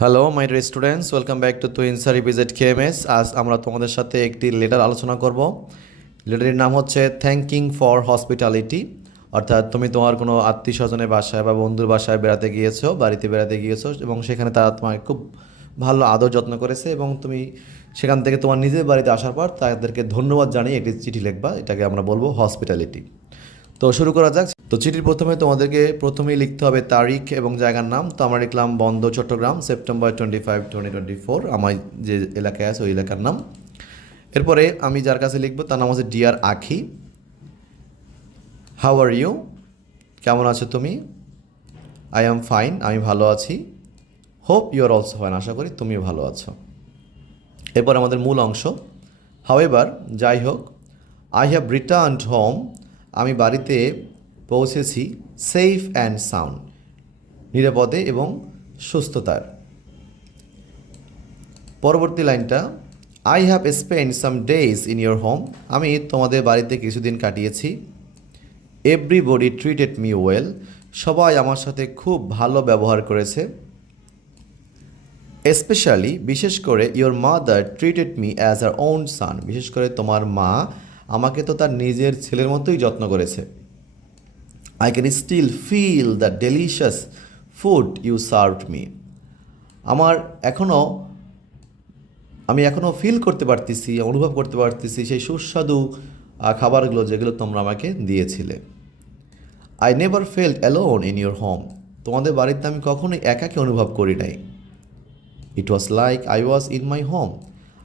Hello my dear students, welcome back to তুইনসারি visit KMS. আজ আমরা তোমাদের সাথে একটি লেটার আলোচনা করব। লেটারের নাম হচ্ছে থ্যাঙ্কিং ফর হসপিটালিটি। অর্থাৎ তুমি তোমার কোনো আত্মীয় স্বজনের বাসায় বা বন্ধুর বাসায় বেড়াতে গিয়েছো, বাড়িতে বেড়াতে গিয়েছো এবং সেখানে তারা তোমাকে খুব ভালো আদর যত্ন করেছে এবং তুমি সেখান থেকে তোমার নিজের বাড়িতে আসার পর তাদেরকে ধন্যবাদ জানিয়ে একটি চিঠি লিখবা। এটাকে আমরা বলবো হসপিটালিটি। তো শুরু করা যাক। তো চিঠির প্রথমে তোমাদেরকে প্রথমেই লিখতে হবে তারিখ এবং জায়গার নাম। তো আমরা লিখলাম বন্দর চট্টগ্রাম, সেপ্টেম্বর 25, 2024। আমার যে এলাকায় আছে ওই এলাকার নাম। এরপরে আমি যার কাছে লিখবো তার নাম হচ্ছে dear Akhi. How are you? কেমন আছো তুমি? আই অ্যাম ফাইন, আমি ভালো আছি। Hope you are also fine, আশা করি তুমিও ভালো আছো। এরপর আমাদের মূল অংশ। হাউএভার, যাই হোক, আই হ্যাভ রিটার্নড হোম, আমি বাড়িতে পৌঁছেছি সেফ অ্যান্ড সাউন্ড, নিরাপদে এবং সুস্থতার। পরবর্তী লাইনটা, I have spend some days in your home, আমি তোমাদের বাড়িতে কিছুদিন কাটিয়েছি। এভরিবডি ট্রিটেড মি ওয়েল, সবাই আমার সাথে খুব ভালো ব্যবহার করেছে। স্পেশালি, বিশেষ করে your mother treated me as her own son, বিশেষ করে তোমার মা আমাকে তো তার নিজের ছেলের মতোই যত্ন করেছে। I can still feel the delicious food you served me, আমার এখনও আমি এখনও ফিল করতে পারতেছি, অনুভব করতে পারতেছি সেই সুস্বাদু খাবারগুলো যেগুলো তোমরা আমাকে দিয়েছিলে। I never felt alone in your home, তোমাদের বাড়িতে আমি কখনোই একাকী অনুভব করি নাই। It was like I was in my home,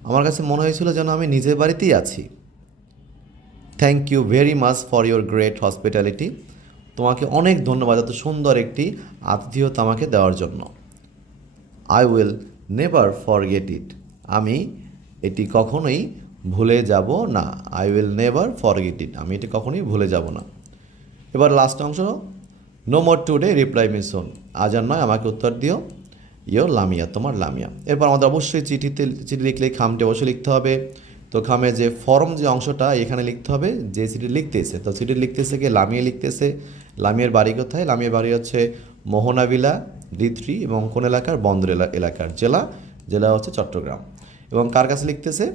আমার কাছে মনে হয়েছিল যেন আমি নিজের বাড়িতেই আছি। Thank you very much for your great hospitality, তোমাকে অনেক ধন্যবাদ এত সুন্দর একটি আতিথেয়তা আমাকে দেওয়ার জন্য। I will never forget it, আমি এটি কখনোই ভুলে যাব না। I will never forget it, আমি এটি কখনোই ভুলে যাব না। এবার লাস্ট অংশ, no more today reply me soon, আজ আর নয় আমাকে উত্তর দিও। ইয়োর লামিয়া, তোমার লামিয়া। এরপর আমাদের অবশ্যই চিঠি লিখলে খামটি অবশ্যই লিখতে হবে। তো খামে যে ফর্ম যে অংশটা এখানে লিখতে হবে যে চিঠি লিখতেছে। তো চিঠি লিখতেছে কি লামিয়া লিখতেছে। লামিয়ার বাড়ি কোথায়? লামিয়ার বাড়ি হচ্ছে মোহনাবিলা D3 এবং কোন এলাকার? বন্দর এলাকার। জেলা হচ্ছে চট্টগ্রাম। এবং কার কাছে লিখতেছে?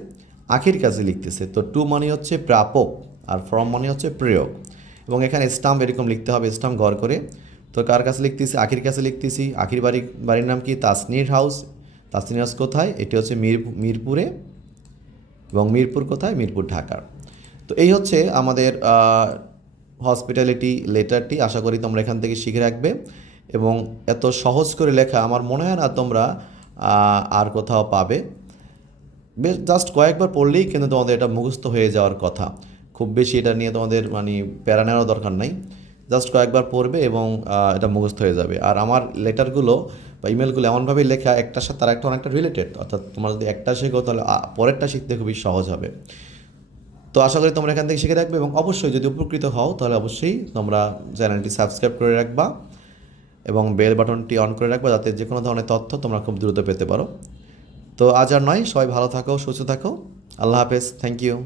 আখির কাছে লিখতেছে। তো টু মানে হচ্ছে প্রাপক আর ফ্রম মানে হচ্ছে প্রেয়ক। এবং এখানে স্টাম্প এরকম লিখতে হবে, স্টাম্প ঘর করে। তো কার কাছে লিখতেছি? আখির কাছে লিখতেছি। আখির বাড়ির নাম কি? তাসনির হাউস। তাসনির হাউস কোথায়? এটি হচ্ছে মিরপুরে। এবং মিরপুর কোথায়? মিরপুর, ঢাকার। তো এই হচ্ছে আমাদের হসপিটালিটি লেটারটি। আশা করি তোমরা এখান থেকে শিখে রাখবে এবং এত সহজ করে লেখা আমার মনে হয় না তোমরা আর কোথাও পাবে। বেশ জাস্ট কয়েকবার পড়লেই কিন্তু তোমাদের এটা মুখস্থ হয়ে যাওয়ার কথা। খুব বেশি এটা নিয়ে তোমাদের প্যারা নেওয়ার দরকার নাই। জাস্ট কয়েকবার পড়বে এবং এটা মুখস্থ হয়ে যাবে। আর আমার লেটারগুলো বা ইমেলগুলো এমনভাবে লেখা একটার সাথে আরেকটা অনেকটা রিলেটেড, অর্থাৎ তোমরা যদি একটা শেখো তাহলে পরেরটা শিখতে খুবই সহজ হবে। তো আশা করি তোমরা এখান থেকে শিখে রাখবে এবং অবশ্যই যদি উপকৃত হও তাহলে অবশ্যই তোমরা চ্যানেলটি সাবস্ক্রাইব করে রাখবা এবং বেল বাটনটি অন করে রাখবা যাতে যে কোনো ধরনের তথ্য তোমরা খুব দ্রুত পেতে পারো। তো আজ আর নয়, সবাই ভালো থাকো, সুস্থ থাকো। আল্লাহ হাফেজ, থ্যাংক ইউ।